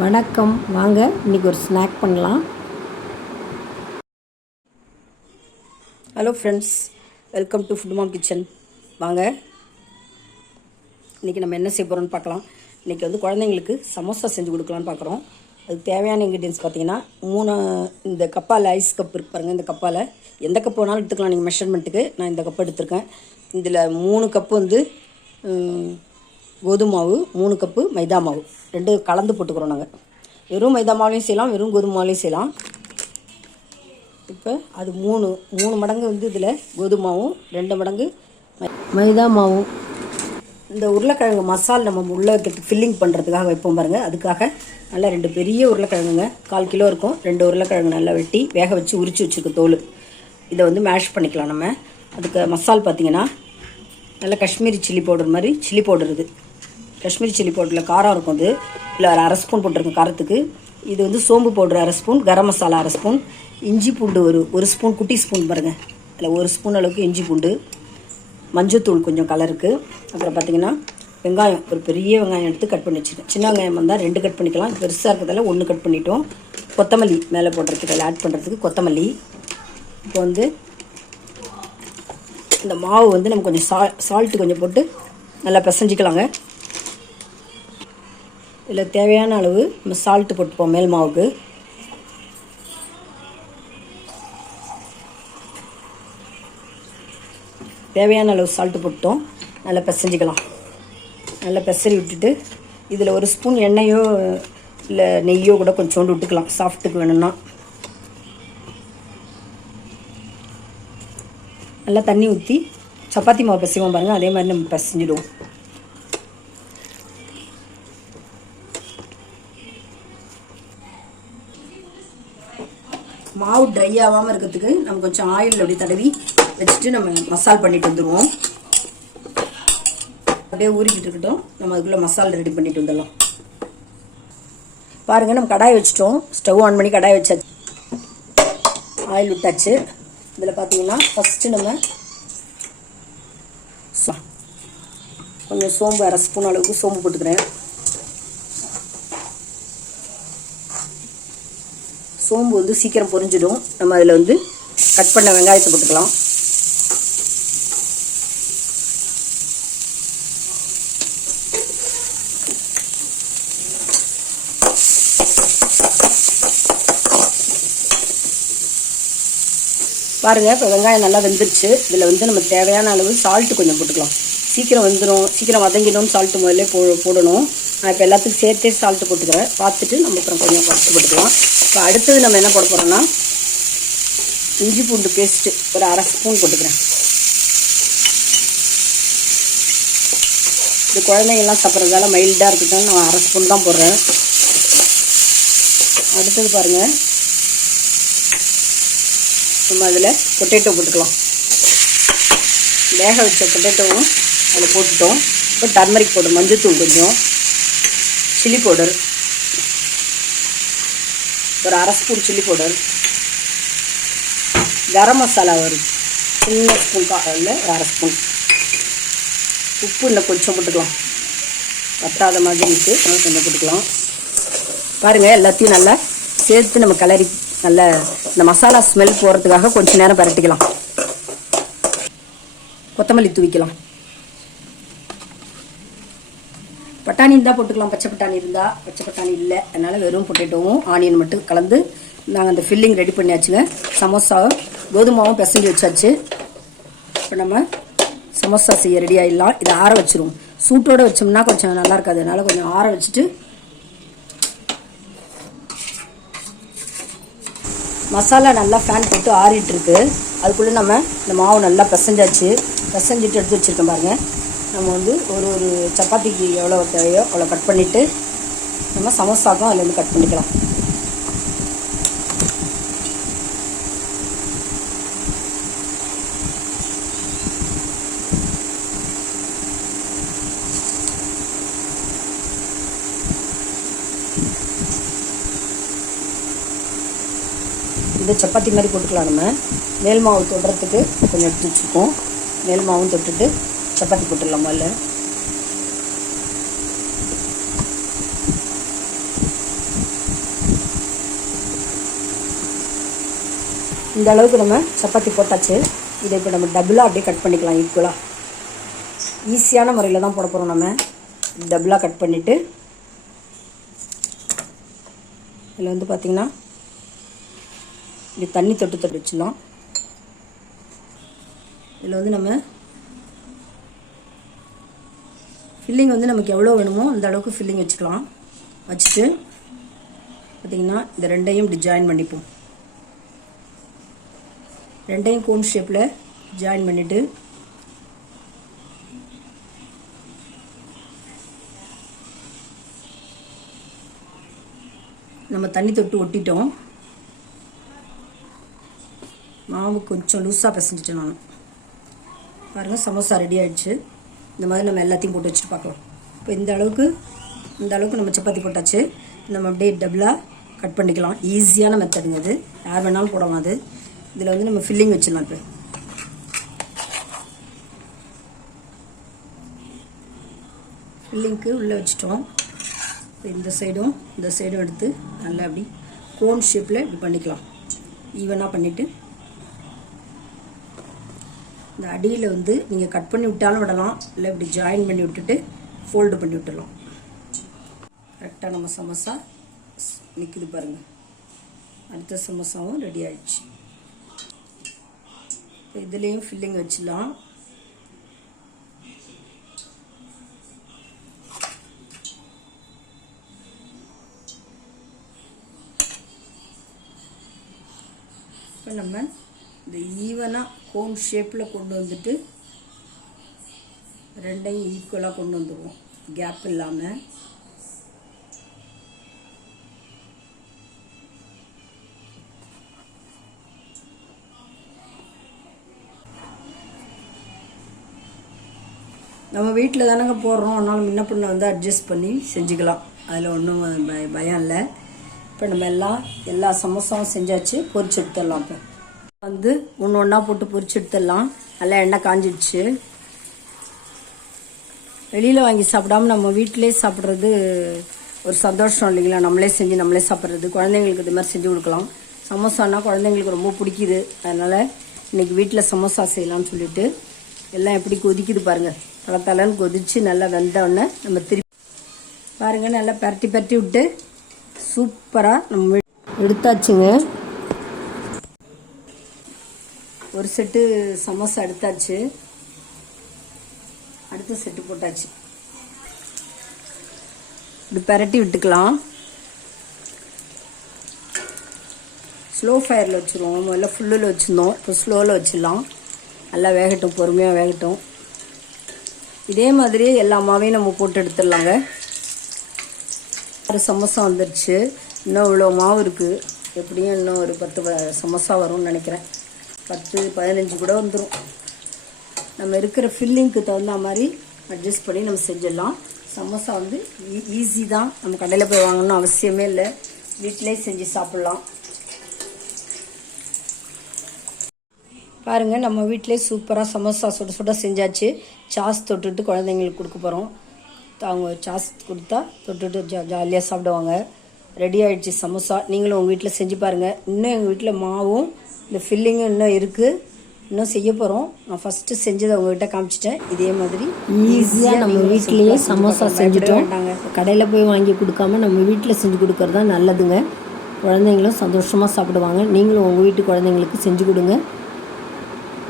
வணக்கம். வாங்க இன்றைக்கி ஒரு ஸ்நாக் பண்ணலாம். Hello friends welcome to food mom kitchen வாங்க. இன்றைக்கி நம்ம என்ன செய்ய போகிறோம்னு பார்க்கலாம். இன்றைக்கி வந்து குழந்தைங்களுக்கு சமோசா செஞ்சு கொடுக்கலான்னு பார்க்குறோம். அதுக்கு தேவையான இன்க்ரீடியன்ஸ் பார்த்தீங்கன்னா மூணு இந்த கப்பால் ஐஸ் கப் இருக்கு பாருங்கள் இந்த கப்பால். எந்த கப் வேணாலும் எடுத்துக்கலாம் நீங்கள் மெஷர்மெண்ட்டுக்கு நான் இந்த கப் எடுத்திருக்கேன். இதில் மூணு கப்பு வந்து கோதுமை மாவு மூணு கப்பு மைதா மாவு. ரெண்டு கலந்து போட்டுக்கிறோம் நாங்கள் வெறும் மைதா மாவுலையும் செய்யலாம் வெறும் கோதுமை மாவுலையும் செய்யலாம். இப்போ அது மூணு மூணு மடங்கு வந்து இதில் கோதுமை மாவும் ரெண்டு மடங்கு மைதா மாவும். இந்த உருளைக்கிழங்கு மசால் நம்ம உள்ளே வைக்கிறதுக்கு ஃபில்லிங் பண்ணுறதுக்காக வைப்போம் பாருங்கள் அதுக்காக நல்லா ரெண்டு பெரிய உருளைக்கிழங்குங்க. கால் கிலோ இருக்கும். ரெண்டு உருளைக்கிழங்கு நல்லா வெட்டி வேக வச்சு உரிச்சு வச்சுருக்க தோல். இதை வந்து மேஷ் பண்ணிக்கலாம் நம்ம. அதுக்கு மசால் பார்த்தீங்கன்னா நல்லா காஷ்மீரி சில்லி பவுடர் மாதிரி சில்லி பவுடர் இது. காஷ்மீரி சில்லி பவுடரில் காரம் இருக்கும் அது. இல்லை ஒரு அரை ஸ்பூன் போட்டிருக்கேன் காரத்துக்கு. இது வந்து சோம்பு பவுடர் அரை ஸ்பூன் கரம் மசாலா அரை ஸ்பூன் இஞ்சி பூண்டு ஒரு ஒரு ஸ்பூன் குட்டி ஸ்பூன் பாருங்கள் அதில் ஒரு ஸ்பூன் அளவுக்கு இஞ்சி பூண்டு மஞ்சத்தூள் கொஞ்சம் கலருக்கு அப்புறம் பார்த்தீங்கன்னா வெங்காயம் ஒரு பெரிய வெங்காயம் எடுத்து கட் பண்ணி வச்சுருக்கேன். சின்ன வெங்காயம் வந்தால் ரெண்டு கட் பண்ணிக்கலாம். பெருசாக இருக்கிறதால ஒன்று கட் பண்ணிட்டோம். கொத்தமல்லி மேலே போடுறதுக்கு அதில் ஆட் பண்ணுறதுக்கு கொத்தமல்லி. இப்போ வந்து இந்த மாவு வந்து நம்ம கொஞ்சம் சா சால்ட்டு கொஞ்சம் போட்டு நல்லா பிசைஞ்சிக்கலாங்க. இதில் தேவையான அளவு நம்ம சால்ட்டு போட்டுப்போம் மேல் மாவுக்கு. தேவையான அளவு சால்ட்டு போட்டோம் நல்லா பிசைஞ்சிக்கலாம். நல்லா பிசறி விட்டுட்டு இதில் ஒரு ஸ்பூன் எண்ணெயோ இல்லை நெய்யோ கூட கொஞ்சோண்டு விட்டுக்கலாம். சாஃப்ட்டுக்கு வேணும்னா. நல்லா தண்ணி ஊற்றி சப்பாத்தி மாவு பிசைவோம் பாருங்கள் அதே மாதிரி நம்ம பிசைஞ்சிடுவோம். மாவு ட்ரை ஆகாமல் இருக்கிறதுக்கு நம்ம கொஞ்சம் ஆயில் அப்படி தடவி வச்சுட்டு நம்ம மசால் பண்ணிட்டு வந்துடுவோம் அப்படியே ஊறிக்கிட்டு இருக்கட்டும். நம்ம அதுக்குள்ளே மசால் ரெடி பண்ணிட்டு வந்துடலாம். பாருங்கள் நம்ம கடாய் வச்சிட்டோம். ஸ்டவ் ஆன் பண்ணி கடாய் வச்சாச்சு. ஆயில் விட்டாச்சு. இதில் பார்த்தீங்கன்னா ஃபஸ்ட்டு நம்ம சோ- கொஞ்சம் சோம்பு அரை ஸ்பூன் அளவுக்கு சோம்பு போட்டுக்கிறேன். சோம்பு வந்து சீக்கிரம் பொரிஞ்சிடும். நம்ம அதில் வந்து கட் பண்ண வெங்காயத்தை போட்டுக்கலாம். பாருங்க இப்போ வெங்காயம் நல்லா வெந்துருச்சு. இதில் வந்து நம்ம தேவையான அளவு சால்ட்டு கொஞ்சம் போட்டுக்கலாம். சீக்கிரம் வந்துடும் சீக்கிரம் வதங்கிடும் சால்ட்டு முதல்ல போ போடணும். நான் இப்போ எல்லாத்துக்கும் சேர்த்தே சால்ட்டு போட்டுக்கிறேன். பார்த்துட்டு நம்ம அப்புறம் கொஞ்சம் ஃபஸ்ட்டு போட்டுக்கலாம். இப்போ அடுத்தது நம்ம என்ன போட போகிறோம்னா இஞ்சி பூண்டு பேஸ்ட்டு ஒரு அரை ஸ்பூன் போட்டுக்கிறேன். இது குழந்தைங்கள்லாம் சாப்பிட்றதால மைல்டாக இருக்கட்டும் நான் அரை ஸ்பூன் தான் போடுறேன். அடுத்தது பாருங்கள் நம்ம அதில் பொட்டேட்டோ போட்டுக்கலாம். வேக வச்ச பொட்டேட்டோவும் அதில் போட்டுட்டோம். இப்போ டர்மரிக் போடும் மஞ்சத்தூள் கொஞ்சம். சில்லி பவுடர் ஒரு அரை spoon chilli powder garam masala ஒரு சின்ன ஸ்பூன் இல்லை ஒரு அரை ஸ்பூன் உப்பு இன்னும் கொஞ்சம் போட்டுக்கலாம். பத்தாத மாதிரி இருக்குது கொஞ்சம் போட்டுக்கலாம். பாருங்கள் எல்லாத்தையும் நல்லா சேர்த்து நம்ம கலரி நல்லா இந்த மசாலா ஸ்மெல் போகிறதுக்காக கொஞ்சம் நேரம் பரட்டிக்கலாம். கொத்தமல்லி தூவிக்கலாம். பட்டாணி இருந்தால் போட்டுக்கலாம். பச்சை பட்டாணி இருந்தால் பச்சை பட்டாணி இல்லை. அதனால் வெறும் பொட்டேட்டோவும் ஆனியன் மட்டும் கலந்து நாங்கள் அந்த ஃபில்லிங் ரெடி பண்ணியாச்சுங்க. சமோசாவும் கோதுமாவும் பிசைஞ்சு வச்சாச்சு. இப்போ நம்ம சமோசா செய்ய ரெடி ஆகிடலாம் இதை ஆற வச்சிருவோம். சூட்டோடு வச்சோம்னா கொஞ்சம் நல்லா இருக்காது. அதனால் கொஞ்சம் ஆற வச்சுட்டு மசாலா நல்லா ஃபேன் போட்டு ஆறிட்டுருக்கு அதுக்குள்ளே நம்ம இந்த மாவு நல்லா பிசைஞ்சாச்சு. பிசைஞ்சிட்டு எடுத்து வச்சுருக்கேன் பாருங்கள் நம்ம வந்து ஒரு ஒரு சப்பாத்திக்கு எவ்வளோ தேவையோ அவ்வளோ கட் பண்ணிவிட்டு நம்ம சமோசாக்கும் அதுலேருந்து கட் பண்ணிக்கலாம். இது சப்பாத்தி மாதிரி போட்டுக்கலாம் நம்ம. மேல் மாவு தொடுறதுக்கு கொஞ்சம் எடுத்து வச்சுருக்கோம் மேல் மாவும் தொட்டுட்டு சப்பாத்தி போட்டுடலாம் முதல்ல இந்த அளவுக்கு நம்ம சப்பாத்தி போட்டாச்சு. இதை இப்போ நம்ம டபுளாக அப்படியே கட் பண்ணிக்கலாம் ஈக்குவலாக ஈஸியான முறையில் தான் போட போகிறோம் நம்ம. டபுளாக கட் பண்ணிவிட்டு இதில் வந்து பார்த்திங்கன்னா இது தண்ணி தொட்டு தொட்டு வச்சிடலாம். இதில் வந்து நம்ம ஃபில்லிங் வந்து நமக்கு எவ்வளோ வேணுமோ அந்த அளவுக்கு ஃபில்லிங் வச்சுக்கலாம். வச்சுட்டு பார்த்திங்கன்னா இந்த ரெண்டையும் இப்படி ஜாயின் பண்ணிப்போம். ரெண்டையும் கோன் ஷேப்பில் ஜாயின் பண்ணிவிட்டு நம்ம தண்ணி தொட்டு ஒட்டிட்டோம். மாவு கொஞ்சம் லூஸாக பிசைஞ்சிட்டேன் நான். பாருங்கள் சமோசா ரெடி ஆயிடுச்சு. இந்த மாதிரி நம்ம எல்லாத்தையும் போட்டு வச்சுட்டு பார்க்கலாம். இப்போ இந்த அளவுக்கு இந்த அளவுக்கு நம்ம சப்பாத்தி போட்டாச்சு. நம்ம அப்படியே டபுளாக கட் பண்ணிக்கலாம். ஈஸியான மெத்தடுங்க அது யார் வேணாலும் போடலாம் அது. இதில் வந்து நம்ம ஃபில்லிங் வச்சிடலாம் இப்போ. ஃபில்லிங்க்கு உள்ளே வச்சிட்டோம். இந்த சைடும் இந்த சைடும் எடுத்து நல்லா அப்படி கோன் ஷேப்பில் இப்படி பண்ணிக்கலாம். ஈவனாக பண்ணிவிட்டு இந்த அடியில் வந்து நீங்கள் கட் பண்ணி விட்டாலும் விடலாம். இல்லை இப்படி ஜாயின் பண்ணி விட்டுட்டு ஃபோல்டு பண்ணி விட்டுடலாம் கரெக்டாக நம்ம சமோசா நிற்குது பாருங்கள் அடுத்த சமோசாவும் ரெடி ஆயிடுச்சு. இப்போ இதுலேயும் ஃபில்லிங் வச்சிடலாம் இப்போ நம்ம இந்த ஈவனாக கோன் ஷேப்பில் கொண்டு வந்துட்டு ரெண்டையும் ஈக்குவலாக கொண்டு வந்துடுவோம் கேப் இல்லாமல் நம்ம வீட்டில் தானங்க போடுறோம். அதனால முன்ன பின்ன வந்து அட்ஜஸ்ட் பண்ணி செஞ்சுக்கலாம். அதில் ஒன்றும் பய பயம் இல்லை. இப்போ நம்ம எல்லாம் எல்லா சமோசாவும் செஞ்சாச்சு. பொரிச்சு எடுத்துடலாம் இப்போ. வந்து ஒன்று ஒன்றா போட்டு பொறிச்சு எடுத்துடலாம். நல்லா எண்ணெய் காஞ்சிடுச்சு. வெளியில் வாங்கி சாப்பிடாம நம்ம வீட்டிலே சாப்பிட்றது ஒரு சந்தோஷம் இல்லைங்களா? நம்மளே செஞ்சு நம்மளே சாப்பிட்றது. குழந்தைங்களுக்கு இது மாதிரி செஞ்சு கொடுக்கலாம். சமோசானா குழந்தைங்களுக்கு ரொம்ப பிடிக்குது. அதனால் இன்னைக்கு வீட்டில் சமோசா செய்யலாம்னு சொல்லிட்டு எல்லாம் எப்படி கொதிக்குது பாருங்கள் தலை தலைன்னு நல்லா வெந்தவுடனே நம்ம திருப்பி பாருங்கள் நல்லா பரட்டி பரட்டி விட்டு சூப்பராக நம்ம எடுத்தாச்சுங்க. ஒரு செட்டு சமோசா எடுத்தாச்சு. அடுத்த செட்டு போட்டாச்சு. இப்படி பரட்டி விட்டுக்கலாம். ஸ்லோ ஃபயரில் வச்சுருவோம். முதல்ல ஃபுல்லில் வச்சுருந்தோம். இப்போ ஸ்லோவில் வச்சிடலாம். நல்லா வேகட்டும். பொறுமையாக வேகட்டும். இதே மாதிரியே எல்லா மாவையும் நம்ம போட்டு எடுத்துடலாங்க. ஒரு சமோசா வந்துருச்சு. இன்னும் இவ்வளோ மாவு இருக்குது எப்படியும் இன்னும் ஒரு பத்து சமோசா வரும்னு நினைக்கிறேன். பத்து பதினஞ்சு கூட வந்துடும் நம்ம இருக்கிற ஃபில்லிங்க்கு தகுந்த மாதிரி அட்ஜஸ்ட் பண்ணி நம்ம செஞ்சிடலாம். சமோசா வந்து e-, ஈஸி தான். நம்ம கடையில் போய் வாங்கணும்னு அவசியமே இல்லை. வீட்டிலே செஞ்சு சாப்பிட்லாம். பாருங்கள் நம்ம வீட்டிலே சூப்பராக சமோசா சுட சுட செஞ்சாச்சு. சாஸ் தொட்டுட்டு குழந்தைங்களுக்கு கொடுக்க போகிறோம் அவங்க சாஸ் கொடுத்தா தொட்டுட்டு ஜா ஜாலியாக சாப்பிடுவாங்க. ரெடி ஆயிடுச்சு சமோசா. நீங்களும் உங்கள் வீட்டில் செஞ்சு பாருங்கள் இன்னும் எங்கள் வீட்டில் மாவும் இந்த ஃபில்லிங்கும் இன்னும் இருக்குது இன்னும் செய்ய போகிறோம் நான் ஃபஸ்ட்டு செஞ்சதை உங்ககிட்ட காமிச்சிட்டேன். இதே மாதிரி ஈஸியாக நம்ம வீட்டிலேயே சமோசா செஞ்சுட்டோம். கடையில் போய் வாங்கி கொடுக்காம நம்ம வீட்டில் செஞ்சு கொடுக்கறது தான் நல்லதுங்க. குழந்தைங்களும் சந்தோஷமாக சாப்பிடுவாங்க. நீங்களும் உங்கள் வீட்டு குழந்தைங்களுக்கு செஞ்சு கொடுங்க.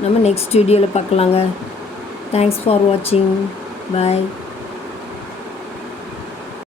நம்ம நெக்ஸ்ட் வீடியோவில் பார்க்கலாங்க. தேங்க்ஸ் ஃபார் வாட்சிங் பாய்